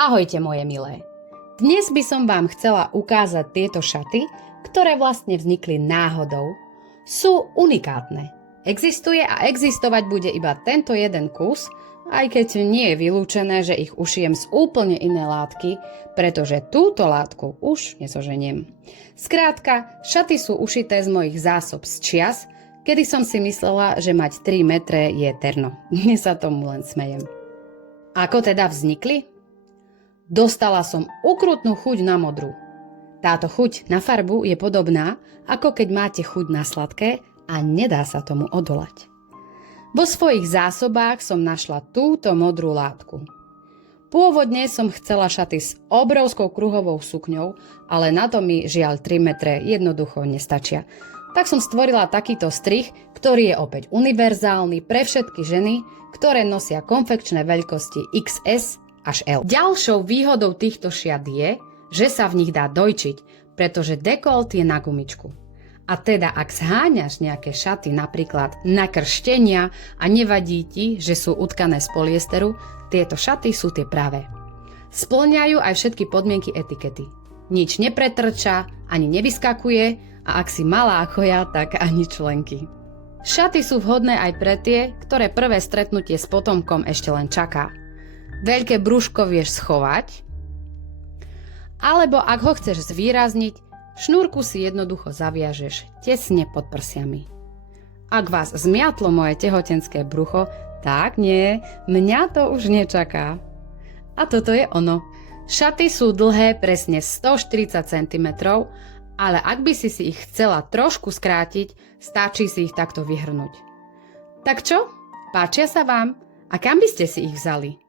Ahojte moje milé. Dnes by som vám chcela ukázať tieto šaty, ktoré vlastne vznikli náhodou. Sú unikátne. Existuje a existovať bude iba tento jeden kus, aj keď nie je vylúčené, že ich ušijem z úplne iné látky, pretože túto látku už nezoženiem. Skrátka, šaty sú ušité z mojich zásob z čias, kedy som si myslela, že mať 3 metre je terno. Dnes sa tomu len smejem. Ako teda vznikli? Dostala som ukrutnú chuť na modru. Táto chuť na farbu je podobná, ako keď máte chuť na sladké a nedá sa tomu odolať. Vo svojich zásobách som našla túto modrú látku. Pôvodne som chcela šaty s obrovskou kruhovou sukňou, ale na to mi žiaľ 3 metre jednoducho nestačia. Tak som stvorila takýto strih, ktorý je opäť univerzálny pre všetky ženy, ktoré nosia konfekčné veľkosti XS až L. Ďalšou výhodou týchto šiat je, že sa v nich dá dojčiť, pretože dekolt je na gumičku. A teda ak zháňaš nejaké šaty napríklad na krštenia a nevadí ti, že sú utkané z polyesteru, tieto šaty sú tie pravé. Spĺňajú aj všetky podmienky etikety. Nič nepretrča, ani nevyskakuje a ak si malá ako ja, tak ani členky. Šaty sú vhodné aj pre tie, ktoré prvé stretnutie s potomkom ešte len čaká. Veľké brúško vieš schovať, alebo ak ho chceš zvýrazniť, šnúrku si jednoducho zaviažeš tesne pod prsiami. Ak vás zmiatlo moje tehotenské brucho, tak nie, mňa to už nečaká. A toto je ono. Šaty sú dlhé presne 140 cm, ale ak by si ich chcela trošku skrátiť, stačí si ich takto vyhrnúť. Tak čo? Páčia sa vám? A kam by ste si ich vzali?